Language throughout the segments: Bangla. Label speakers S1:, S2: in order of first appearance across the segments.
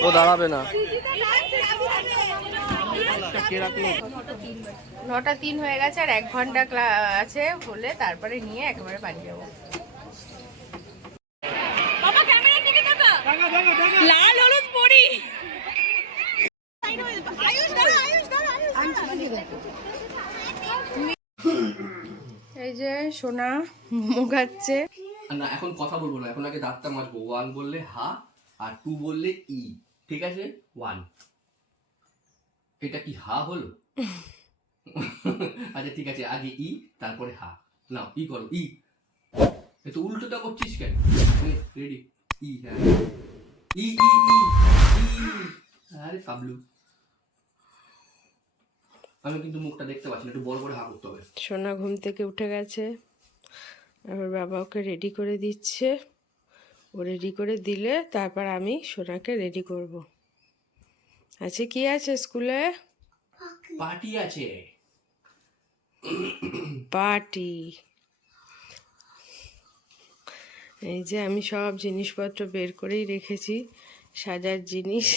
S1: ও দাঁড়াবে না।
S2: নটা তিন হয়ে গেছে আর এক ঘণ্টা আছে হলে তারপরে নিয়ে একেবারে বাড়ি যাব। লাল, হলুদ, পরি। এই যে সোনা মোমো খাচ্ছে
S1: না এখন কথা বলব না। এখন আগে দাঁতটা মাজবো। ওয়ান বললে হা আর টু বললে ই। ঠিক আছে? ওয়ান এটা কি হা হলো? আচ্ছা ঠিক আছে। আগে ই তারপরে হা। না ই করো ই। এ তো উল্টোটা করছিস কেন? রেডি ই হ্যাঁ। ই ই ই ই আরে কাবলু আমি কিন্তু মুখটা দেখতে পাচ্ছি না। একটু বড় করে হা করতে হবে।
S2: সোনা ঘুম থেকে উঠে গেছে। এবার বাবা ওকে রেডি করে দিচ্ছে। ও রেডি করে দিলে তারপর আমি সোনাকে রেডি করব। আছে কি আছে স্কুলে?
S1: পার্টি আছে।
S2: পার্টি। এই যে আমি সব জিনিসপত্র বের করেই রেখেছি সাজার জিনিস।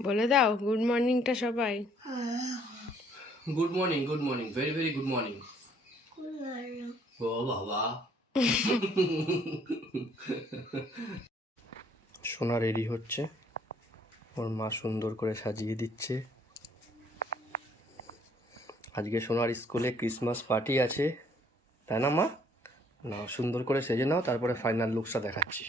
S2: বলে দাও গুড মর্নিংটা সবাই।
S1: Good morning good morning very very good morning ও বাবা সোনা রেডি হচ্ছে। ওর মা সুন্দর করে সাজিয়ে দিচ্ছে। আজকে সোনার স্কুলে ক্রিসমাস পার্টি আছে। তাই না মা? না সুন্দর করে সেজে নাও তারপরে ফাইনাল লুকসটা দেখাচ্ছি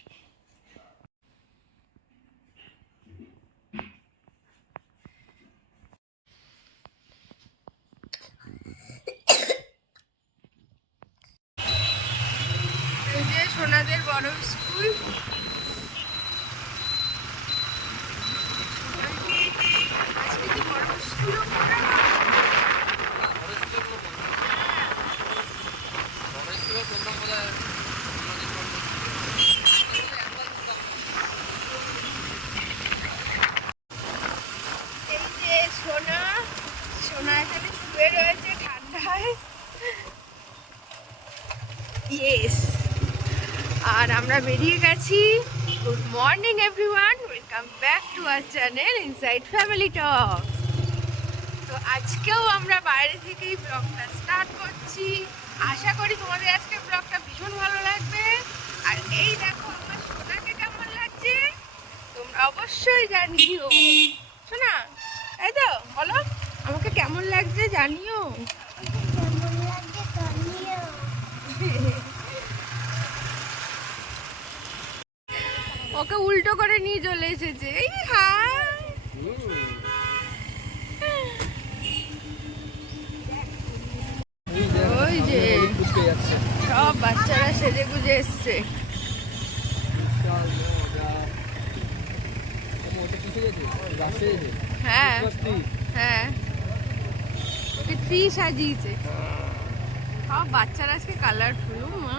S2: এই সোনাদের বড় স্কুল। সোনা সোনা এখানে শুয়ে রয়েছে ঠান্ডায়। ইয়েস আর আমরা বেরিয়ে গেছি। Good morning everyone welcome back to our channel Inside Family Talk তো আজকেও আমরা বাইরে থেকেই ব্লগটা স্টার্ট করছি। আশা করি তোমাদের আজকে ব্লগটা ভীষণ ভালো লাগবে। আর এই দেখো আমার সোনাকে কেমন লাগছে? তোমরা অবশ্যই জানিও। শোনা তাই তো বলো আমাকে কেমন লাগছে জানিও? ওকে উল্টো করে নিয়ে চলে এসেছে। এই হাই। ওই যে, সব বাচ্চারা সেজে গুজে এসছে। হ্যাঁ হ্যাঁ। ট্রি সাজিয়েছে। সব বাচ্চারা আজকে কালারফুল মা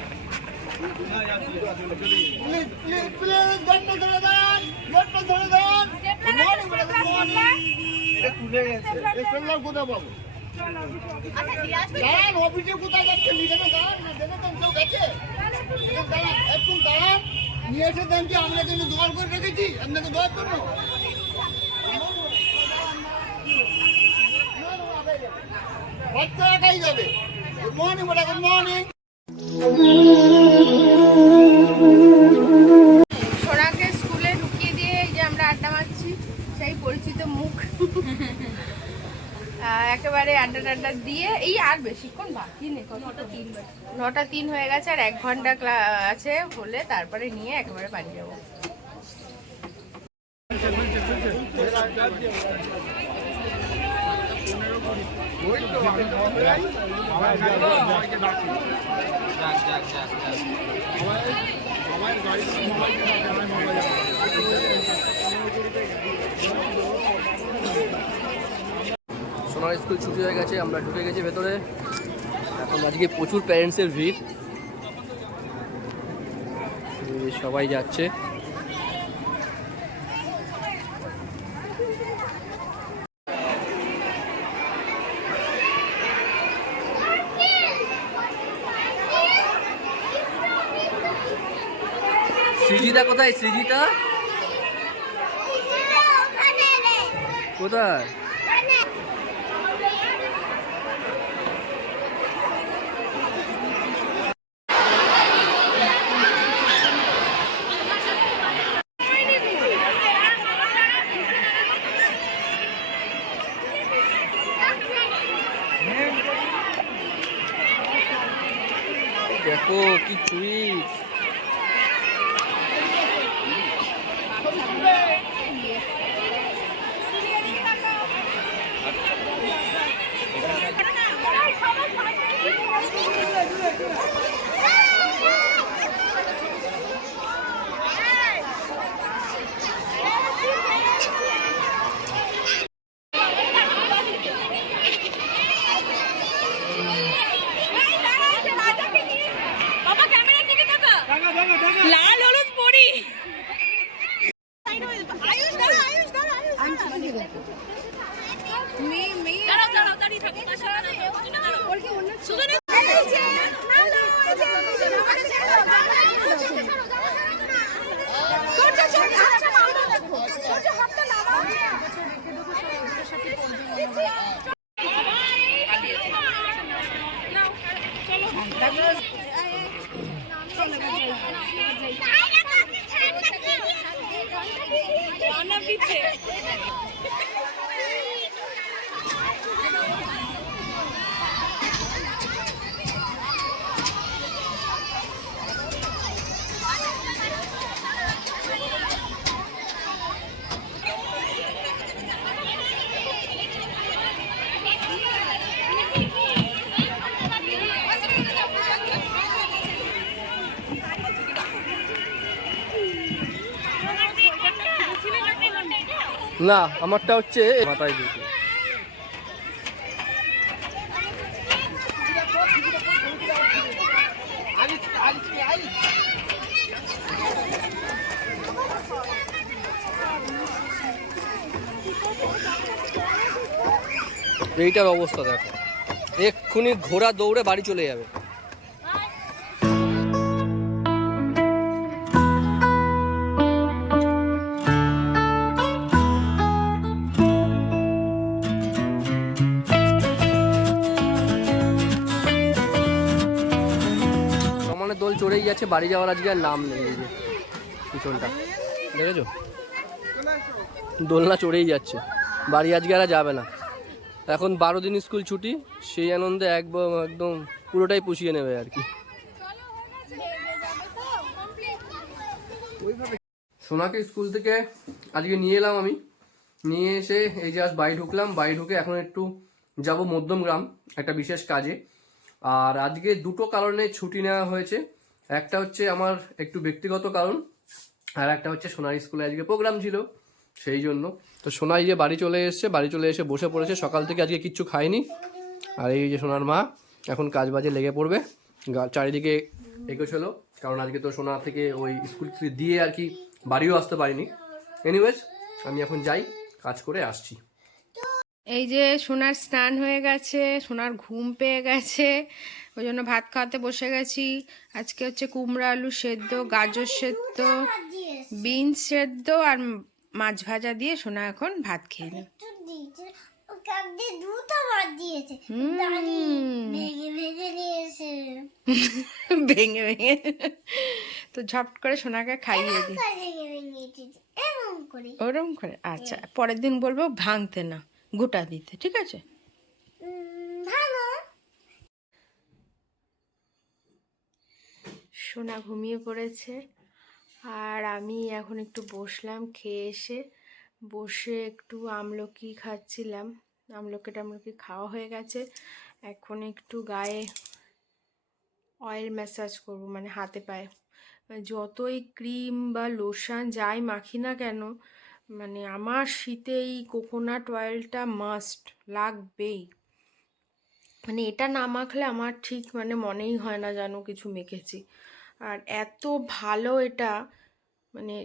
S3: নিয়ে এসে দেন কি আমরা কিন্তু দোয়ার করে রেখেছি আপনাকে দোয়ার জন্য বাচ্চা একাই যাবে গুড মর্নিং বেটা গুড মর্নিং
S2: একেবারে আড্ডা টাড্ডা দিয়ে এই আর বেশিক্ষণ বাকি নেই। নটা তিন নটা তিন হয়ে গেছে আর এক ঘণ্টা ক্লা- আছে হলে তারপরে নিয়ে একেবারে বাড়ি যাব।
S1: সোনার স্কুল ছুটি হয়ে গেছে আমরা ঢুকে গেছি ভেতরে। এখন আজকে প্রচুর প্যারেন্টসের ভিড়। সবাই যাচ্ছে। সৃজিতা কোথায়? সৃজিতা? কোথায়? দেখো কি চুইট
S2: লাল হলুদ পরি Thank you, too.
S1: না আমারটা হচ্ছে মাথায় দুটো এইটার অবস্থা দেখো। এক্ষুনি ঘোড়া দৌড়ে বাড়ি চলে যাবে। সমানে যাচ্ছে বাড়ি যাওয়ার আজকে আর নাম নেই যে পিছনটা। দেখেছ? দোলনা চড়েই যাচ্ছে। বাড়ি আজকে আর যাবে না। এখন বারো দিন স্কুল ছুটি সেই আনন্দে একদম একদম পুরোটাই পুষিয়ে নেবে আর কি। সোনাকে স্কুল থেকে আজকে নিয়ে এলাম আমি। নিয়ে এসে এই জাস্ট বাড়ি ঢুকলাম। বাড়ি ঢুকে এখন একটু যাব মধ্যমগ্রাম একটা বিশেষ কাজে। আর আজকে দুটো কারণে ছুটি নেওয়া হয়েছে। একটা হচ্ছে আমার একটু ব্যক্তিগত কারণ, আর একটা হচ্ছে সোনার স্কুলে আজকে প্রোগ্রাম ছিল, সেই জন্য। তো সোনাই যে বাড়ি চলে এসেছে, বাড়ি চলে এসে বসে পড়েছে, সকাল থেকে আজকে কিচ্ছু খায়নি। আর এই যে সোনার মা, এখন কাজ বাজে লেগে পড়বে। চারিদিকে এগোছিল কারণ আজকে তো সোনা থেকে ওই স্কুল দিয়ে আর কি বাড়িও আসতে পারিনি। এনিওয়েজ আমি এখন যাই, কাজ করে আসছি।
S2: এই যে সোনার স্নান হয়ে গেছে, সোনার ঘুম পেয়ে গেছে ওই জন্য ভাত খাওয়াতে বসে গেছি। আজকে হচ্ছে কুমড়ো আলু সেদ্ধ গাজর সেদ্ধ বিনস সেদ্ধ আর মাছ ভাজা দিয়ে সোনা এখন ভাত খেয়ে হুম।
S4: ভেঙে ভেঙে
S2: তো ঝট করে সোনাকে খাইয়ে দিই ওরম করে আচ্ছা। পরের দিন বলব ভাঙতে না গোটা দিতে ঠিক আছে
S4: উম, ভাঙো
S2: সোনা ঘুমিয়ে পড়েছে। আর আমি এখন একটু বসলাম, খেয়ে এসে বসে একটু আমলকি খাচ্ছিলাম। আমলকি টামলকি খাওয়া হয়ে গেছে। এখন একটু গায়ে অয়েল ম্যাসাজ করব মানে হাতে পায়ে। যতই ক্রিম বা লোশন যাই মাখি না কেন মানে আমার শীতে এই কোকোনাট অয়েলটা মাস্ট লাগবেই। মানে এটা না মাখলে আমার ঠিক মানে মনেই হয় না যেন কিছু মেখেছি। আর এত ভালো এটা মানে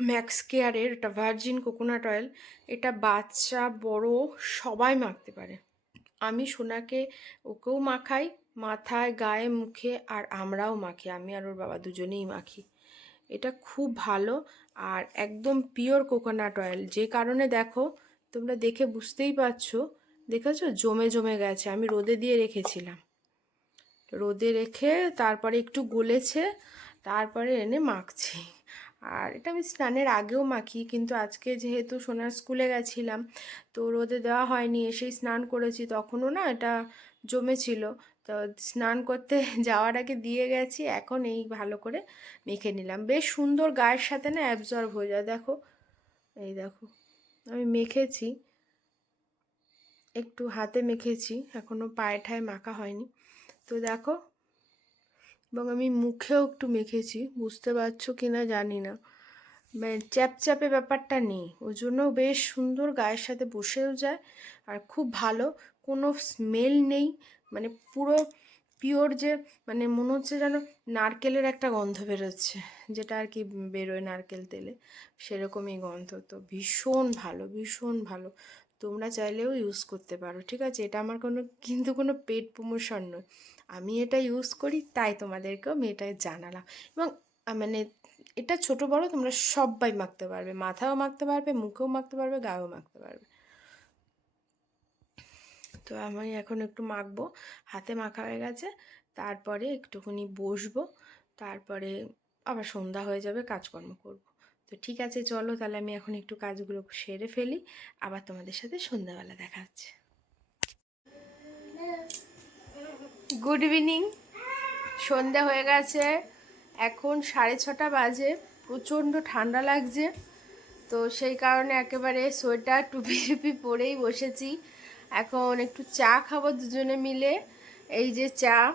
S2: ম্যাক্স কেয়ারের এটা ভার্জিন কোকোনাট অয়েল, এটা বাচ্চা, বড়, সবাই মাখতে পারে। আমি সোনাকে, ওকেও মাখাই, মাথায়, গায়ে, মুখে, আর আমরাও মাখি, আমি আর ওর বাবা দুজনেই মাখি। এটা খুব ভালো, আর একদম পিওর কোকোনাট অয়েল। যে কারণে দেখো, তোমরা দেখে বুঝতেই পারছ, দেখেছ? জমে জমে গেছে, আমি রোদে দিয়ে রেখেছিলাম। রোদে রেখে তারপরে একটু গলেছে, তারপরে এনে মাখছি। আর এটা আমি স্নানের আগেও মাখি, কিন্তু আজকে যেহেতু সোনার স্কুলে গেছিলাম, তো রোদে দেওয়া হয়নি, এসেই স্নান করেছি। তখনও না এটা জমেছিল। তো স্নান করতে যাওয়ার আগে দিয়ে গেছি, এখন এই ভালো করে মেখে নিলাম। বেশ সুন্দর গায়ের সাথে না অ্যাবজর্ব হয়ে যায়, দেখো। এই দেখো, আমি মেখেছি, একটু হাতে মেখেছি এখনও পায়ে ঠায় মাখা হয়নি। তো দেখো, এবং আমি মুখেও একটু মেখেছি, বুঝতে পারছ কি না জানি না। মানে চ্যাপচ্যাপে ব্যাপারটা নেই ওই জন্য বেশ সুন্দর গায়ের সাথে বসেও যায়, আর খুব ভালো, কোনো স্মেল নেই মানে পুরো পিওর যে মানে মনে হচ্ছে যেন নারকেলের একটা গন্ধ বেরোচ্ছে, যেটা আর কি বেরোয় নারকেল তেলে, সেরকমই গন্ধ। তো ভীষণ ভালো ভীষণ ভালো, তোমরা চাইলেও ইউজ করতে পারো, ঠিক আছে? এটা আমার কোনো, কিন্তু কোনো পেট প্রমোশন নয়। আমি এটা ইউজ করি, তাই তোমাদেরকেও আমি এটা জানালাম। এবং মানে এটা ছোট বড় তোমরা সবাই মাখতে পারবে। মাথাও মাখতে পারবে, মুখেও মাখতে পারবে, গায়েও মাখতে পারবে। তো আমি এখন একটু মাখবো। হাতে মাখা হয়ে গেছে। তারপরে একটুখানি বসবো। তারপরে আবার সন্ধ্যা হয়ে যাবে, কাজকর্ম করব। তো ঠিক আছে, চলো তাহলে আমি এখন একটু কাজগুলো সেরে ফেলি। আবার তোমাদের সাথে সন্ধ্যাবেলা দেখা হচ্ছে। গুড ইভিনিং সন্ধ্যা হয়ে গেছে। এখন সাড়ে ছটা বাজে। প্রচণ্ড ঠান্ডা লাগছে। তো সেই কারণে একেবারে সোয়েটার, টুপি টুপি পরেই বসেছি। এখন একটু চা খাব দুজনে মিলে। এই যে চা।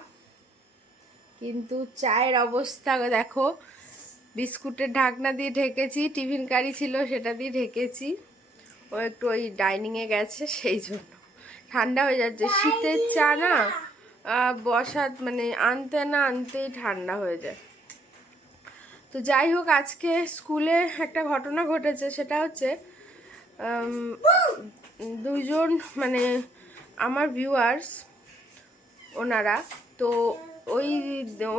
S2: কিন্তু চায়ের অবস্থা দেখো, বিস্কুটের ঢাকনা দিয়ে ঢেকেছি, টিফিন কারি ছিল সেটা দিয়ে ঢেকেছি। ও একটু ওই ডাইনিংয়ে গেছে, সেই জন্য। ঠান্ডা হয়ে যাচ্ছে। শীতের চা না? বসা মানে আনতে না আনতেই ঠান্ডা হয়ে যায়। তো যাই হোক আজকে স্কুলে একটা ঘটনা ঘটেছে সেটা হচ্ছে উম, দুইজন মানে আমার ভিউয়ার্স ওনারা তো ওই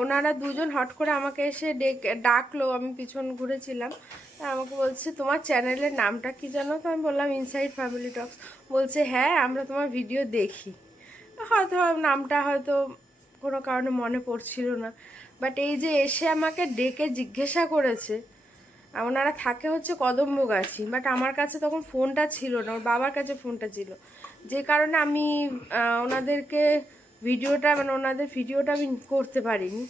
S2: ওনারা দুজন হট করে আমাকে এসে ডেকে ডাকলো আমি পিছন ঘুরেছিলাম। আমাকে বলছে তোমার চ্যানেলের নামটা কি জানো? তো আমি বললাম ইনসাইড ফ্যামিলি টক্স বলছে হ্যাঁ আমরা তোমার ভিডিও দেখি। হয়তো নামটা হয়তো কোনো কারণে মনে পড়ছিল না। বাট এই যে এসে আমাকে ডেকে জিজ্ঞাসা করেছে ওনারা থাকে হচ্ছে কদম্বগাছি বাট আমার কাছে তখন ফোনটা ছিল না ওর বাবার কাছে ফোনটা ছিল। যে কারণে আমি ওনাদেরকে ভিডিওটা মানে ওনাদের ভিডিওটা আমি করতে পারিনি।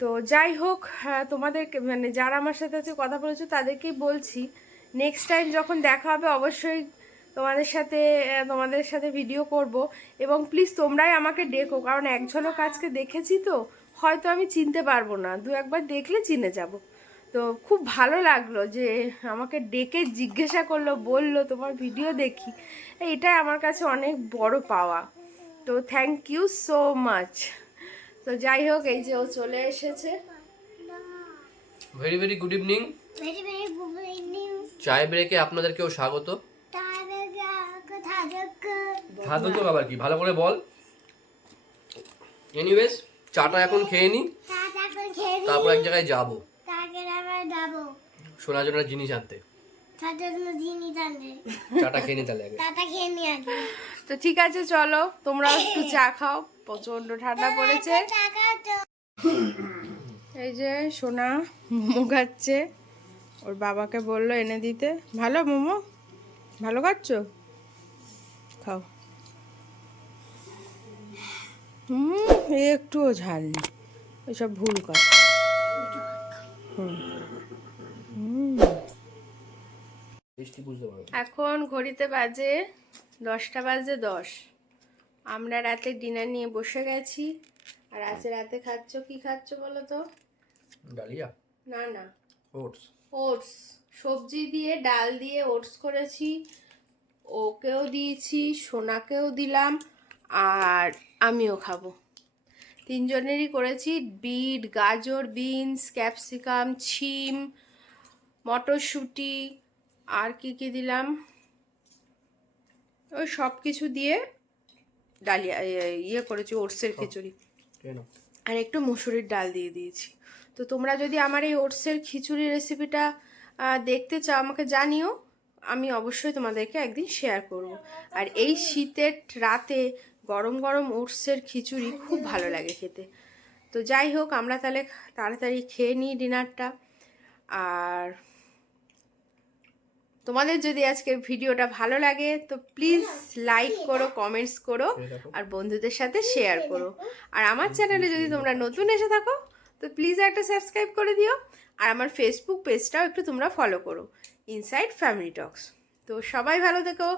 S2: তো যাই হোক আহ, তোমাদেরকে মানে যারা আমার সাথে কথা বলেছ তাদেরকেই বলছি নেক্সট টাইম যখন দেখা হবে অবশ্যই তোমাদের সাথে তোমাদের সাথে ভিডিও করব এবং প্লিজ তোমরাই আমাকে ডেকো কারণ এক ঝলক আজকে দেখেছি তো হয়তো আমি চিনতে পারব না। দু একবার দেখলে চিনে যাব। তো খুব ভালো লাগল যে আমাকে ডেকে জিজ্ঞাসা করল বলল তোমার ভিডিও দেখি। এটাই আমার কাছে অনেক বড় পাওয়া। তো থ্যাংক ইউ সো মাচ তো যাই হোক এই যে ও চলে এসেছে।
S1: Very very good evening
S4: very very good evening
S1: চায় ব্রেকে আপনাদেরকেও স্বাগত। খাদ্য তো আবার কি? ভালো করে বল। এনিওয়েজ চাটা এখন খেয়ে নি। তারপর এক জায়গায় যাব। সোনার জন্য জিনিস আনতে। চাটা খেয়ে নি তাহলে
S2: তো ঠিক আছে চলো তোমরা একটু চা খাও। প্রচণ্ড ঠান্ডা পড়েছে। এই যে সোনা মোমো খাচ্ছে। ওর বাবাকে বলল এনে দিতে। ভালো মোমো? ভালো খাচ্ছ? খাও। হুম একটুও ঝাল নেই। ওইসব ভুল কথা। এখন ঘড়িতে বাজে দশটা বাজে দশ। আমরা রাতে ডিনার নিয়ে বসে গেছি। আর আজকে রাতে খাচ্ছ কি খাচ্ছ বলো তো?
S1: ডালিয়া।
S2: না না।
S1: ওটস।
S2: ওটস। সবজি দিয়ে ডাল দিয়ে ওটস করেছি। ওকেও দিয়েছি সোনাকেও দিলাম। আর আমিও খাব। তিনজনেরই করেছি বিট গাজর বিনস ক্যাপসিকাম ছিম মটরশুঁটি আর কি কি দিলাম? ওই সব কিছু দিয়ে ডালিয়া ইয়ে- করেছি ওটসের খিচুড়ি। আর একটু মুসুরির ডাল দিয়ে দিয়েছি। তো তোমরা যদি আমার এই ওটসের খিচুড়ি রেসিপিটা দেখতে চাও আমাকে জানিও আমি অবশ্যই তোমাদেরকে একদিন শেয়ার করব। আর এই শীতের রাতে গরম গরম ওটসের খিচুড়ি খুব ভালো লাগে খেতে। তো যাই হোক, আমরা তাহলে তাড়াতাড়ি খেয়ে নিই ডিনারটা। আর তোমাদের যদি আজকের ভিডিওটা ভালো লাগে, তো প্লিজ লাইক করো কমেন্টস করো, আর বন্ধুদের সাথে শেয়ার করো। আর আমার চ্যানেলে যদি তোমরা নতুন এসে থাকো, তো প্লিজ একটা সাবস্ক্রাইব করে দিও। আর আমার ফেসবুক পেজটাও একটু তোমরা ফলো করো ইনসাইড ফ্যামিলি টক্স তো সবাই ভালো থেকো,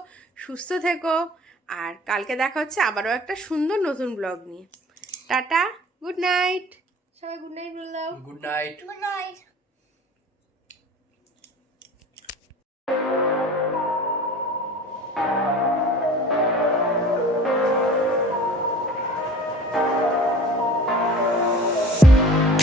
S2: সুস্থ থেকো। আর কালকে দেখা হচ্ছে আবারও একটা সুন্দর নতুন ব্লগ নিয়ে। টাটা গুড নাইট সবাই গুড নাইট বললাম
S1: গুড নাইট
S4: গুড নাইট